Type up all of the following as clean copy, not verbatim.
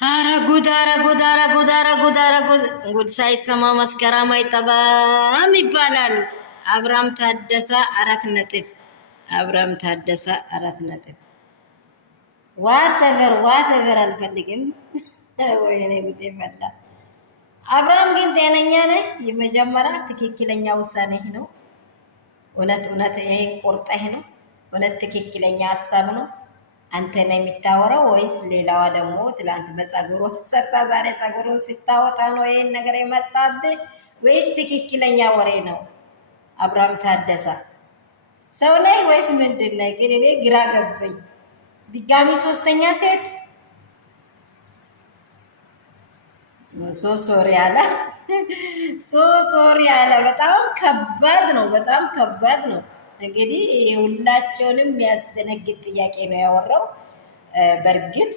አረ ጉድ! አረ ጉድ! አረ ጉድ! አረ ጉድ! አረ ጉድ! ጉድ ሳይሰማ መስከረም አይጠባም ይባላል። አብርሃም ታደሰ 4 ነጥብ። አብርሃም ታደሰ 4 ነጥብ። ዋተቨር አልፈልግም። ወይኔ ጉዴ ፈላ። አብርሃም ግን ጤነኛ ነህ? የመጀመሪያ ትክክለኛ ውሳኔ ነው። እውነት ይሄን ቆርጠህ ነው? እውነት ትክክለኛ ሀሳብ ነው አንተ ነው የሚታወራው ወይስ ሌላዋ ደግሞ ትላንት በፀጉሩ ሰርታ ዛሬ ፀጉሩን ስታወጣ ነው ይሄን ነገር የመጣብህ? ወይስ ትክክለኛ ወሬ ነው? አብርሃም ታደሰ ሰው ላይ ወይስ ምንድን ነው? ግን እኔ ግራ ገባኝ። ድጋሚ ሶስተኛ ሴት ሶሪ ያለ በጣም ከባድ ነው። በጣም ከባድ ነው። እንግዲህ ሁላቸውንም የሚያስደነግጥ ጥያቄ ነው ያወራው። በእርግጥ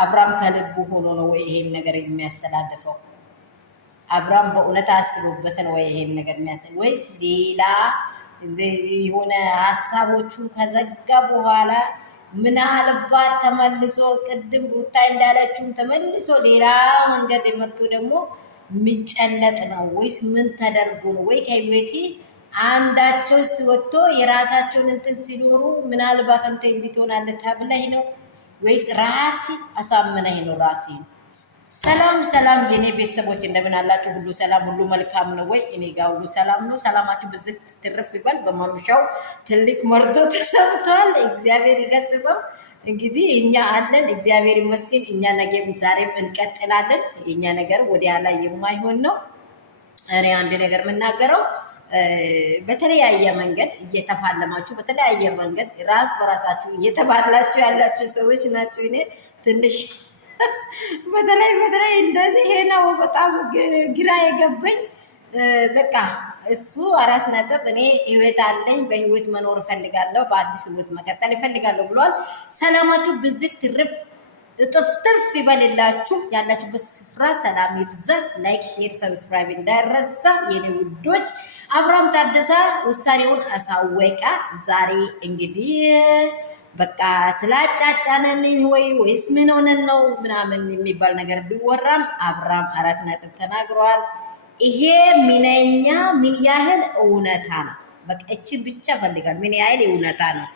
አብርሃም ከልቡ ሆኖ ነው ወይ ይሄን ነገር የሚያስተላልፈው? አብርሃም በእውነት አስቦበት ነው ወይ ይሄን ነገር የሚያሳይ? ወይስ ሌላ የሆነ ሀሳቦቹን ከዘጋ በኋላ ምናልባት ተመልሶ ቅድም ሩታ እንዳለችውም ተመልሶ ሌላ መንገድ የመጡ ደግሞ የሚጨነጥ ነው? ወይስ ምን ተደርጎ ነው? ወይ ከቤቴ አንዳቸው ሲወጥቶ የራሳቸውን እንትን ሲኖሩ ምናልባት አንተ እንዴት ሆናለህ ተብለህ ነው? ወይስ ራሲ አሳምነህ ነው? ራሲ ሰላም የኔ ቤተሰቦች እንደምን አላችሁ? ሁሉ ሰላም፣ ሁሉ መልካም ነው ወይ? እኔ ጋር ሁሉ ሰላም ነው። ሰላማችሁ ብዝት ትርፍ ይበል። በማምሻው ትልቅ መርዶ ተሰምቷል። እግዚአብሔር ይገስጸው። እንግዲህ እኛ አለን፣ እግዚአብሔር ይመስገን። እኛ ነገም ዛሬም እንቀጥላለን። የኛ ነገር ወዲያ ላይ የማይሆን ነው። እኔ አንድ ነገር የምናገረው በተለያየ መንገድ እየተፋለማችሁ በተለያየ መንገድ ራስ በራሳችሁ እየተባላችሁ ያላችሁ ሰዎች ናቸው። እኔ ትንሽ በተለይ እንደዚህ ይሄ ነው በጣም ግራ የገባኝ። በቃ እሱ 4 ነጥብ፣ እኔ ህይወት አለኝ፣ በህይወት መኖር እፈልጋለሁ፣ በአዲስ ህይወት መቀጠል እፈልጋለሁ ብሏል። ሰላማችሁ ብዝት ትርፍ እጥፍጥፍ ይበልላችሁ። ያላችሁበት ስፍራ ሰላም ይብዛ። ላይክ፣ ሼር፣ ሰብስክራይብ እንዳይረሳ የኔ ውዶች። አብርሃም ታደሰ ውሳኔውን አሳወቀ። ዛሬ እንግዲህ በቃ ስላጫጫነን ወይስ ምን ሆነን ነው ምናምን የሚባል ነገር ቢወራም አብርሃም 4 ነጥብ ተናግሯል። ይሄ ምን ያህል እውነታ ነው? በቃ እቺ ብቻ ፈልጋል። ምን ያህል እውነታ ነው?